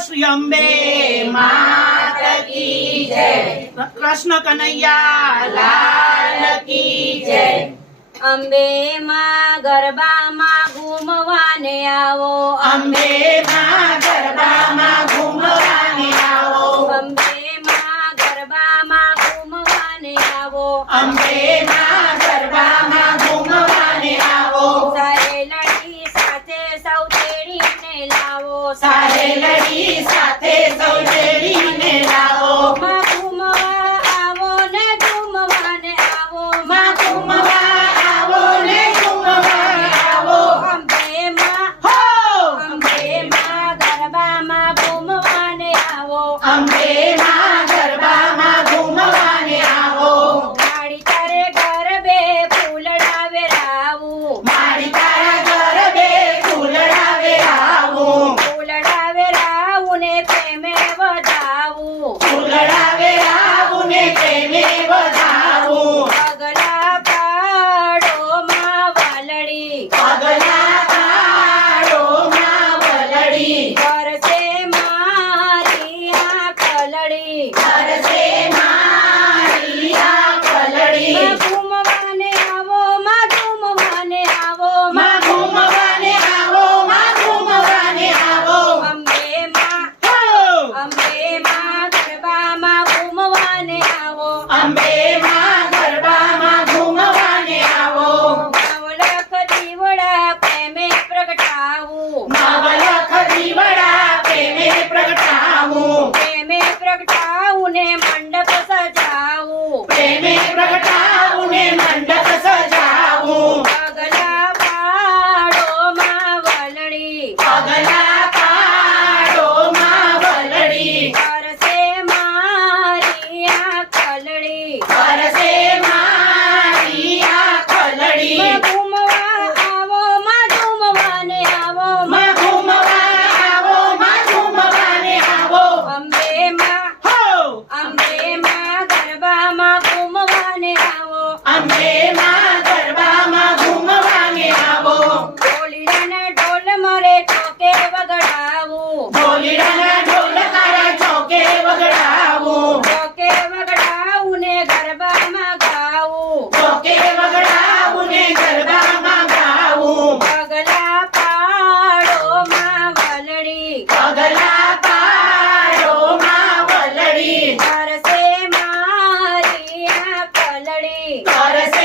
श्री अम्बे माता की जय। कृष्ण कन्हैया लाल की जय। अम्बे माँ गरबा माँ घूमवाने आओ। अम्बे माँ गरबा माँ घूमवाने आओ। अम्बे माँ गरबा माँ घूमवाने आओ। अम्बे माँ गरबा माँ घूमवाने आओ। सारे लड़की साथे सौ तेरी ने लाओ। सारे மேலடி Bye. Corazón.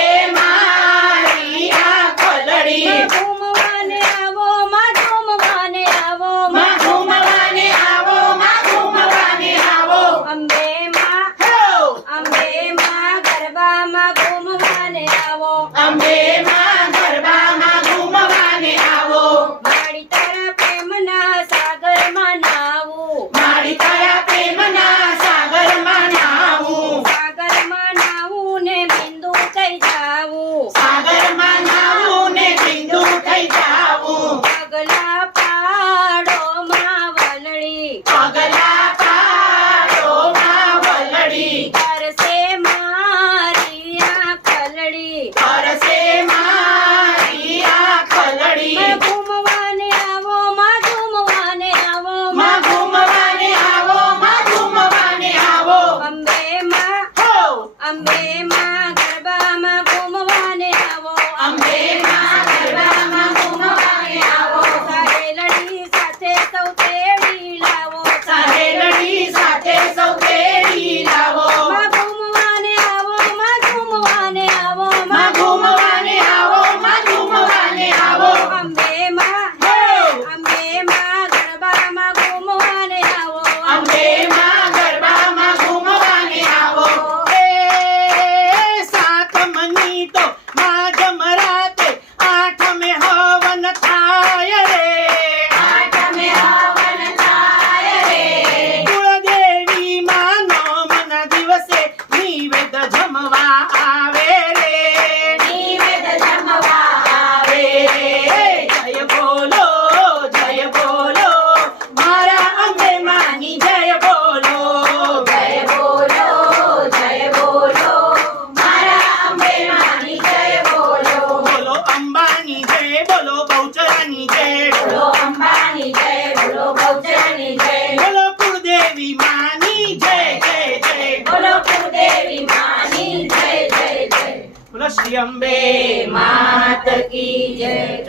अम्बे मात की जय।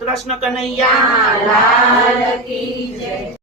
कृष्ण कन्हैया। लाल की जय।